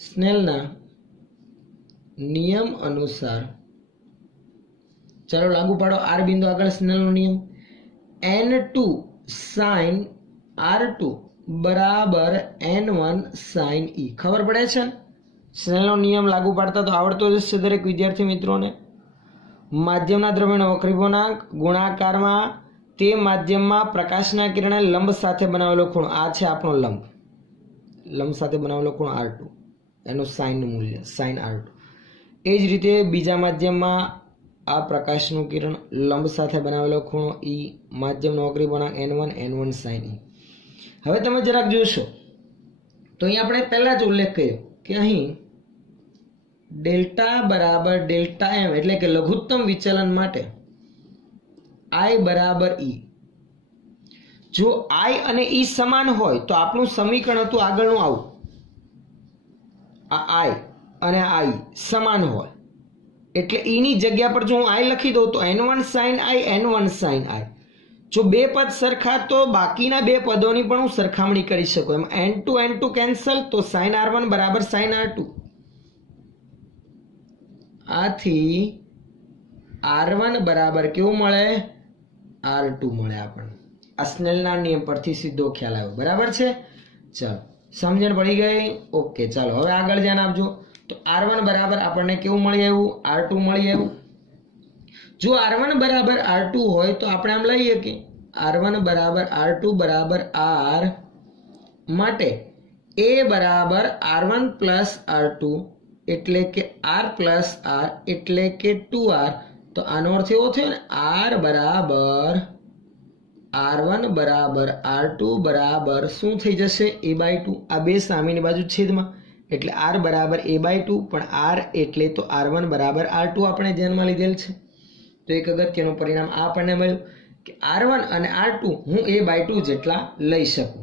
સ્નેલના નિયમ અનુસાર ચાલો લાગુ પાડો. r બિંદુ આગળ સ્નેલનો નિયમ n2 sin r2 બરાબર n1 sin e. ખબર પડે છે સ્નેલનો નિયમ લાગુ પાડતા તો આવડતો જ છે દરેક વિદ્યાર્થી મિત્રોને. માધ્યમના દ્રવ્યનો વક્રીભવનાંક ગુણાકારમાં તે માધ્યમમાં પ્રકાશના કિરણે લંબ સાથે બનાવેલો ખૂણો, આ છે આપણો લંબ સાથે બનાવેલો ખૂણો r2, એનું સાઇનનું મૂલ્ય sin r2. એ જ રીતે બીજા માધ્યમમાં આ પ્રકાશનું કિરણ લંબ સાથે બનાવેલો ખૂણો e, માધ્યમનો વક્રીભવનાંક n1 sin e. હવે તમે જરાક જોશો તો અહીં આપણે પહેલા જ ઉલ્લેખ કર્યો કે અહીં ડેલ્ટા બરાબર ડેલ્ટા એમ એટલે કે લઘુત્તમ વિચલન માટે i બરાબર e. જો i અને e સમાન હોય તો આપણું સમીકરણ હતું આગળનું આવું, આ i અને i સમાન હોય એટલે e ની જગ્યા પર જો હું i લખી દઉં તો n1 sin i n1 sin i. જો બે પદ સરખા તો બાકીના બે પદોની પણ હું સરખામણી કરી શકું. એમ n2 કેન્સલ તો sin r1 બરાબર sin r2. આથી r1 બરાબર કેવું મળે? r2 મળે આપણને. આ સ્નેલના નિયમ પરથી સીધો ખ્યાલ આવ્યો. બરાબર છે? ચાલો સમજણ પડી ગઈ? ઓકે ચાલો હવે આગળ ધ્યાન આપજો. તો r1 બરાબર આપણને કેવું મળી આવ્યું? r2 મળી આવ્યું. જો r1 બરાબર r2 હોય તો આપણે આમ લઈએ કે r1 બરાબર r2 બરાબર r માટે a બરાબર r1 પ્લસ r2 એટલે કે r પ્લસ r એટલે કે 2r. તો આનો અર્થ એવો થયો ને r બરાબર r1 બરાબર r2 બરાબર શું થઈ જશે? a/2. આ બે સામેની બાજુ છેદમાં એટલે r બરાબર a/2, પણ r એટલે તો r1 બરાબર r2 આપણે ધ્યાનમાં લીધેલ છે. તો એક અગત્યનું પરિણામ આ આપણને મળ્યું કે r1 અને r2 હું a/2 જેટલા લઈ શકું.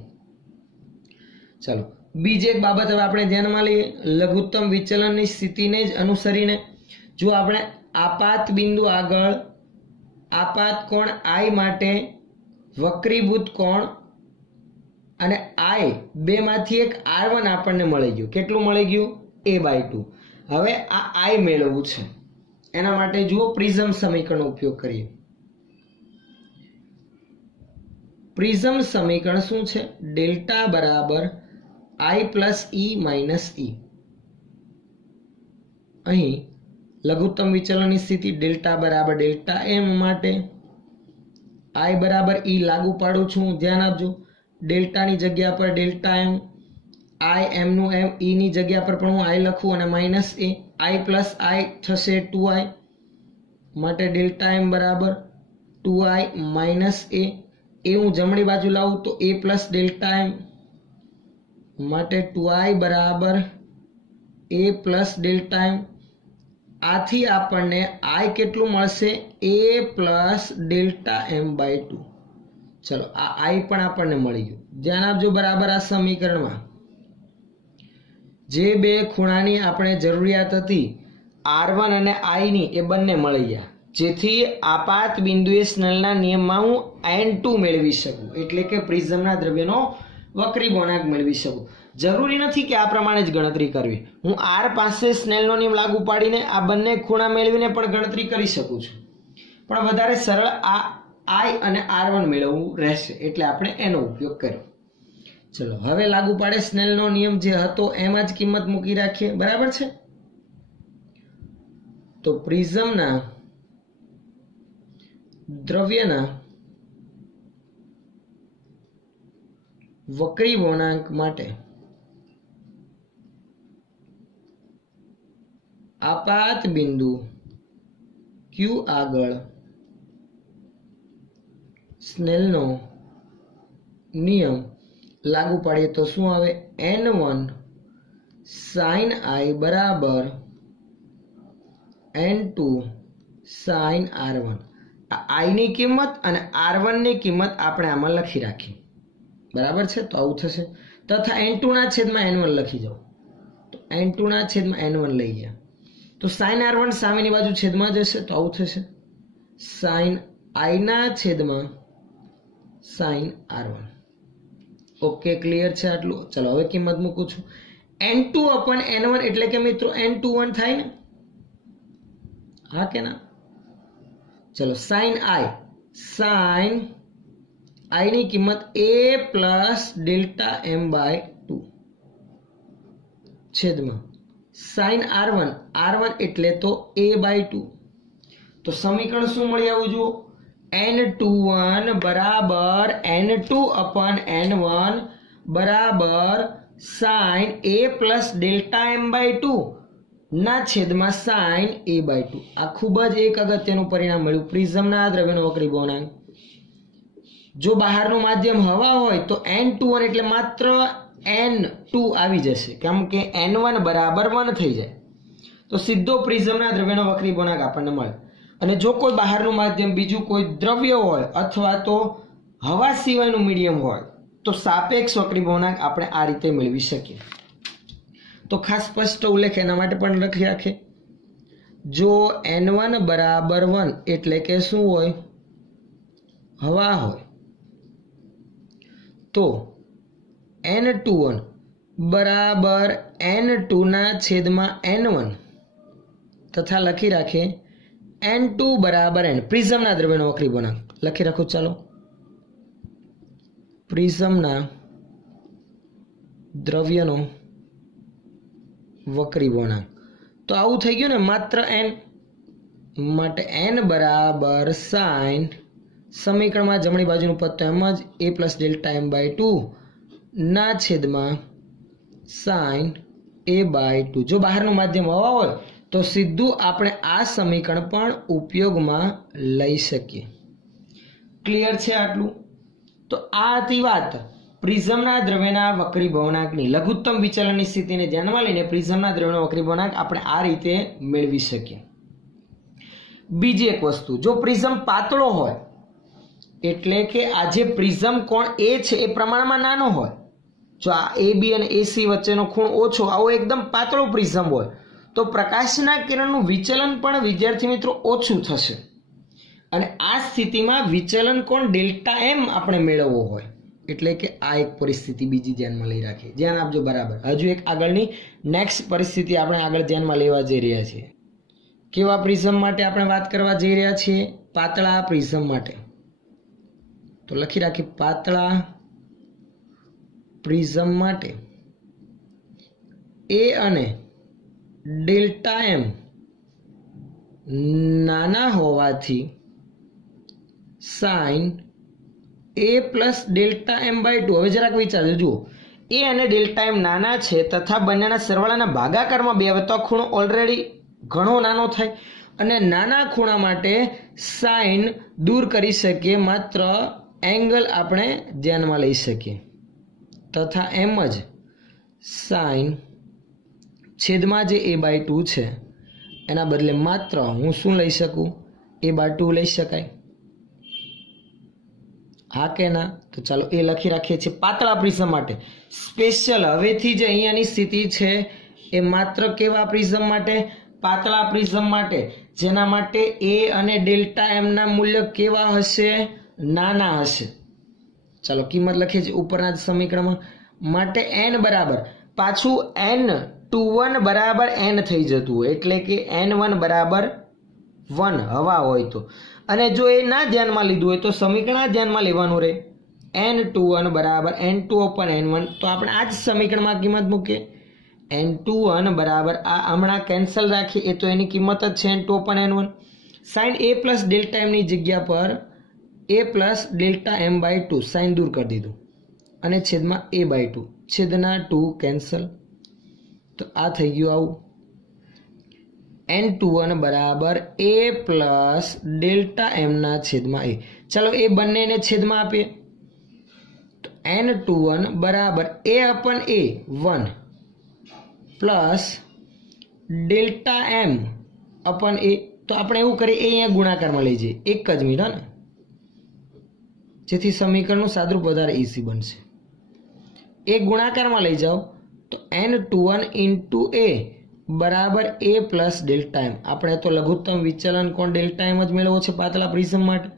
ચાલો બીજી એક બાબત હવે આપણે ધ્યાનમાં લઈએ. લઘુત્તમ વિચલનની સ્થિતિને જ અનુસરીને જો આપણે આપાત બિંદુ આગળ આપાત કોણ i માટે વક્રીભૂત કોણ અને i બેમાંથી એક r1 આપણને મળી ગયું. કેટલું મળી ગયું? a/2. હવે આ i મેળવવું છે એના માટે જુઓ પ્રિઝમ સમીકરણનો ઉપયોગ કરીએ. પ્રિઝમ સમીકરણ શું છે? ડેલ્ટા બરાબર i plus e minus e. અહીં લઘુત્તમ વિચલનની સ્થિતિ ડેલ્ટા બરાબર ડેલ્ટા એમ માટે i બરાબર e લાગુ પાડું છું. ધ્યાન આપજો ડેલ્ટાની જગ્યા પર ડેલ્ટા એમ, i એમ નું એમ, e ની જગ્યા પર પણ હું i લખું અને minus a, i plus i થશે 2i માટે ડેલ્ટા એમ બરાબર 2i માઇનસ a. એ હું જમણી બાજુ લાવું તો a પ્લસ ડેલ્ટા એમ માટે 2i બરાબર a પ્લસ ડેલ્ટા એમ. આથી આપણને i કેટલું મળશે? a plus delta m by 2. ચલો આ i પણ આપણને મળી ગયું. ધ્યાન આપજો બરાબર આ સમીકરણમાં જે બે ખૂણાની આપણે જરૂરિયાત હતી r1 અને i ની એ બંને મળી ગયા, જેથી આપાત બિંદુએ સ્નેલના નિયમમાં હું n2 મેળવી શકું એટલે કે પ્રિઝમના દ્રવ્યનો વક્રીભવનાંક મેળવી શકું. જરૂરી નથી કે આ પ્રમાણે જ ગણતરી કરવી. હું r પાસે સ્નેલનો નિયમ લાગુ પાડીને આ બંને ખૂણા મેળવીને પણ ગણતરી કરી શકું છું, પણ વધારે સરળ આ i અને r1 મેળવવું રહેશે એટલે આપણે એનો ઉપયોગ કર્યો. ચલો હવે લાગુ પાડે સ્નેલનો નિયમ જે હતો એમાં જ કિંમત મૂકી રાખીએ. બરાબર છે? તો પ્રિઝમના દ્રવ્યના વક્રીભવનાંક માટે આપાત બિંદુ Q આગળ સ્નેલનો નિયમ લાગુ પાડીએ તો શું આવે? n1 sin I બરાબર n2 sin r1. આ I ની કિંમત અને r1 ની કિંમત આપણે આમાં લખી રાખી, બરાબર છે? તો આવું થશે. તથા n2 ના છેદમાં n1 લખી જાઓ, તો n2 ના છેદમાં n1 લઈ ગયા તો sin r1 સામેની બાજુ છેદમાં જશે, તો આવું થશે sin I ના છેદમાં sin r1. ઓકે, ક્લિયર છે આટલું? ચલો હવે કિંમત મૂકું છું. n2 upon n1 એટલે કે મિત્રો n21 થાય ને? હા કે ના? ચલો sin I ની કિંમત a પ્લસ ડેલ્ટા m/2 છેદમાં sin r1 એટલે તો a/2. તો સમીકરણ શું મળી આવું જુઓ? n21 બરાબર n2 upon n1 બરાબર sin a plus delta m/2 ના છેદમાં sin a/2. આ ખૂબ જ એક અગત્યનું પરિણામ મળ્યું પ્રિઝમના દ્રવ્યનો વક્રી ગુણાંક. જો બહારનું માધ્યમ હવા હોય તો n21 એટલે માત્ર n2 આવી જશે, કેમ કે n1 બરાબર 1 થઈ જાય તો સીધો પ્રિઝમના દ્રવ્યનો વક્રી ગુણાંક આપણને મળે. અને જો કોઈ બહારનું માધ્યમ બીજું કોઈ દ્રવ્ય હોય અથવા તો હવા સિવાયનું મીડિયમ હોય તો સાપેક્ષ વક્રી ગુણાંક આપણે આ રીતે મેળવી શકીએ. તો ખાસ સ્પષ્ટ ઉલ્લેખ એના માટે પણ લખી રાખે. જો n1 બરાબર 1 એટલે કે શું હોય? હવા હોય, તો n21 બરાબર n2 ના છેદમાં n1 તથા લખી રાખે n2 બરાબર n પ્રિઝમના દ્રવ્યનો વક્રી ગુણાંક લખી રાખો. ચાલો, પ્રિઝમના દ્રવ્યનો વક્રી ગુણાંક. તો આવું થઈ ગયું ને, માત્ર n માટે n બરાબર sin સમીકરણમાં જમણી બાજુનું પદ તો એમ જ a પ્લસ ડેલ્ટા m/2 ના છેદમાં sin a/2. જો બહારનું માધ્યમ હવા હોય તો સીધું આપણે આ સમીકરણ પણ ઉપયોગમાં લઈ શકીએ. ક્લિયર છે આટલું? તો આ હતી વાત પ્રિઝમના દ્રવ્યના વક્રી ગુણાંકની. લઘુત્તમ વિચલનની સ્થિતિને ધ્યાનમાં લઈને પ્રિઝમના દ્રવ્યનો વક્રી ગુણાંક આપણે આ રીતે મેળવી શકીએ. બીજી એક વસ્તુ, જો પ્રિઝમ પાતળો હોય એટલે કે આ જે પ્રિઝમ કોણ A છે એ પ્રમાણમાં નાનો હોય, જો આ AB અને AC વચ્ચેનો ખૂણ ઓછો, આવો એકદમ પાતળો પ્રિઝમ હોય તો પ્રકાશના કિરણનું વિચલન પણ વિદ્યાર્થી મિત્રો ઓછું થશે. અને આ સ્થિતિમાં વિચલન કોણ ડેલ્ટા m આપણે મેળવવો હોય એટલે કે આ એક પરિસ્થિતિ બીજી ધ્યાનમાં લઈ રાખીએ. ધ્યાન આપજો બરાબર. હજુ એક આગળની નેક્સ્ટ પરિસ્થિતિ આપણે આગળ ધ્યાનમાં લેવા જઈ રહ્યા છીએ. કેવા પ્રિઝમ માટે આપણે વાત કરવા જઈ રહ્યા છીએ? પાતળા પ્રિઝમ માટે. તો લખી રાખી પાતળા પ્રિઝમ માટે a અને ડેલ્ટા m નાના હોવાથી sin a plus delta m/2. હવે જરાક વિચારજો, જુઓ a અને ડેલ્ટા m નાના છે તથા બંનેના સરવાળાના ભાગાકારમાં 2 આવે તો ખૂણો ઓલરેડી ઘણો નાનો થાય અને નાના ખૂણા માટે sin દૂર કરી શકીએ, માત્ર એંગલ આપણે ધ્યાનમાં લઈ શકીએ. તથા એમ જ sin છેદમાં જે a/2 છે એના બદલે માત્ર હું શું લઈ શકું? a/2 લઈ શકાય. હા કે ના? તો ચાલો એ લખી રાખીએ છીએ પાતળા પ્રિઝમ માટે. સ્પેશિયલ હવેથી જ અહીંયાની સ્થિતિ છે એ માત્ર કેવા પ્રિઝમ માટે? પાતળા પ્રિઝમ માટે, જેના માટે a અને ડેલ્ટા m ના મૂલ્ય કેવા હશે? નાના હશે. ચાલો કિંમત લખીએ છીએ ઉપરના સમીકરણમાં. માટે n બરાબર પાછું n21 બરાબર n થઈ જતું હોય એટલે કે n1 બરાબર 1 હવા હોય તો, અને જો એ ના ધ્યાનમાં લીધું હોય તો સમીકરણ ધ્યાનમાં લેવાનું રહે n21 બરાબર n2 upon n1. તો આપણે આ જ સમીકરણમાં કિંમત મૂકીએ. n21 બરાબર આ હમણાં કેન્સલ રાખીએ, એ તો એની કિંમત જ છે n2 upon n1. sin a plus delta m ની જગ્યા પર a plus delta m/2 sign દૂર કરી દીધું અને છેદમાં a/2, છેદના 2 કેન્સલ. તો આ થઈ ગયું આવું. n21 બરાબર a પ્લસ ડેલ્ટા m ના છેદમાં a. ચાલો એ બંનેને છેદમાં આપીએ તો n21 બરાબર a અપન a 1 plus delta m અપન a. તો આપણે એવું કરીએ એ અહીંયા ગુણાકારમાં લઈ જઈએ, એક જ મિનિટ ને, જેથી સમીકરણનું સાદરૂપ વધારે ઈઝી બનશે. એ ગુણાકારમાં લઈ જાઓ તો n21 ઇન્ટુ a બરાબર a પ્લસ ડેલ્ટા m. આપણે તો લઘુત્તમ વિચલન કોણ ડેલ્ટા m જ મેળવવો છે પાતળા પ્રિઝમ માટે.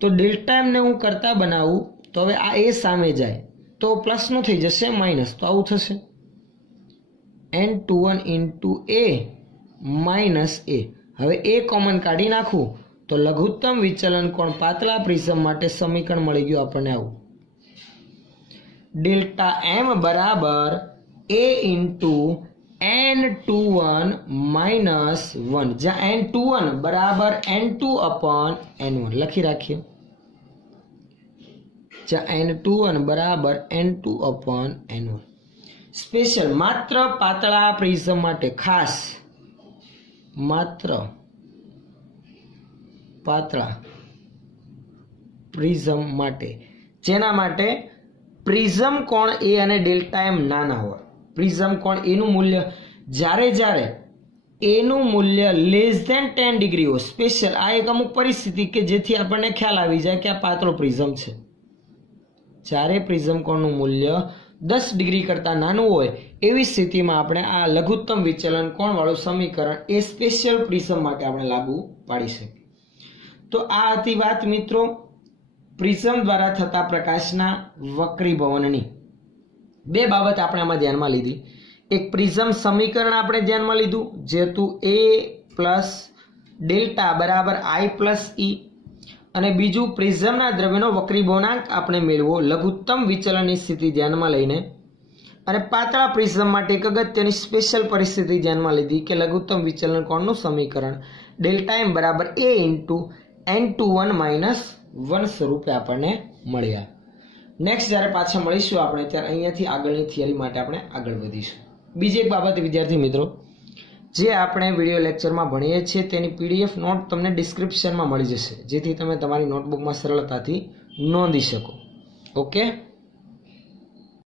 તો ડેલ્ટા m ને હું કરતા બનાવું તો હવે આ a સામે જાય તો પ્લસનું થઈ જશે માઇનસ, તો આવું થશે n21 into a minus a. હવે એ કોમન કાઢી નાખું તો લઘુત્તમ વિચલન કોણ પાતળા પ્રિઝમ માટે સમીકરણ મળી ગયું આપણને આવું. ડેલ્ટા m બરાબર a ઇન્ટુ n21 માઇનસ 1, જ્યાં n21 બરાબર n2 અપન n1 લખી રાખીએ, જ્યાં n21 બરાબર n2 અપન n1. સ્પેશિયલ માત્ર પાતળા પ્રિઝમ માટે, ખાસ માત્ર પાતળા પ્રિઝમ માટે, જેના માટે પ્રિઝમ કોણ a અને ડેલ્ટા m નાના હોય. પ્રિઝમ કોણ a નું મૂલ્ય જ્યારે a નું મૂલ્ય લેસ ધેન 10 ડિગ્રી હોય. સ્પેશિયલ આ એક અમુક પરિસ્થિતિ કે જેથી આપણને ખ્યાલ આવી જાય કે આ પાતળો પ્રિઝમ છે. જ્યારે પ્રિઝમ કોણનું મૂલ્ય 10 ડિગ્રી કરતાં નાનું હોય એવી સ્થિતિમાં આપણે આ લઘુત્તમ વિચલન કોણ વાળું સમીકરણ એ સ્પેશિયલ પ્રિઝમ માટે આપણે લાગુ પાડી શકીએ. તો આ હતી વાત મિત્રો પ્રિઝમ દ્વારા થતા પ્રકાશના વક્રીભવનની. બે બાબત આપણે આમાં ધ્યાનમાં લીધી. એક પ્રિઝમ સમીકરણ આપણે ધ્યાનમાં લીધું જે હતું a પ્લસ ડેલ્ટા બરાબર i પ્લસ e, અને બીજું પ્રિઝમના દ્રવ્યનો વક્રીભવનાંક આપણે મેળવો લઘુત્તમ વિચલનની સ્થિતિ ધ્યાનમાં લઈને. અને પાતળા પ્રિઝમ માટે એક અગત્યની સ્પેશિયલ પરિસ્થિતિ ધ્યાનમાં લીધી કે લઘુત્તમ વિચલન કોણનું સમીકરણ ડેલ્ટા m બરાબર a ઇન્ટુ n21 માઇનસ 1 સ્વરૂપે આપણને મળ્યા. નેક્સ્ટ જ્યારે પાછા મળીશું આપણે ત્યારે અહીંયાથી આગળની થિયરી માટે આપણે આગળ વધીશું. બીજી એક બાબત વિદ્યાર્થી મિત્રો, જે આપણે વિડીયો લેક્ચરમાં ભણીએ છીએ તેની PDF નોટ તમને ડિસ્ક્રિપ્શનમાં મળી જશે, જેથી તમે તમારી નોટબુકમાં સરળતાથી નોંધી શકો. ઓકે.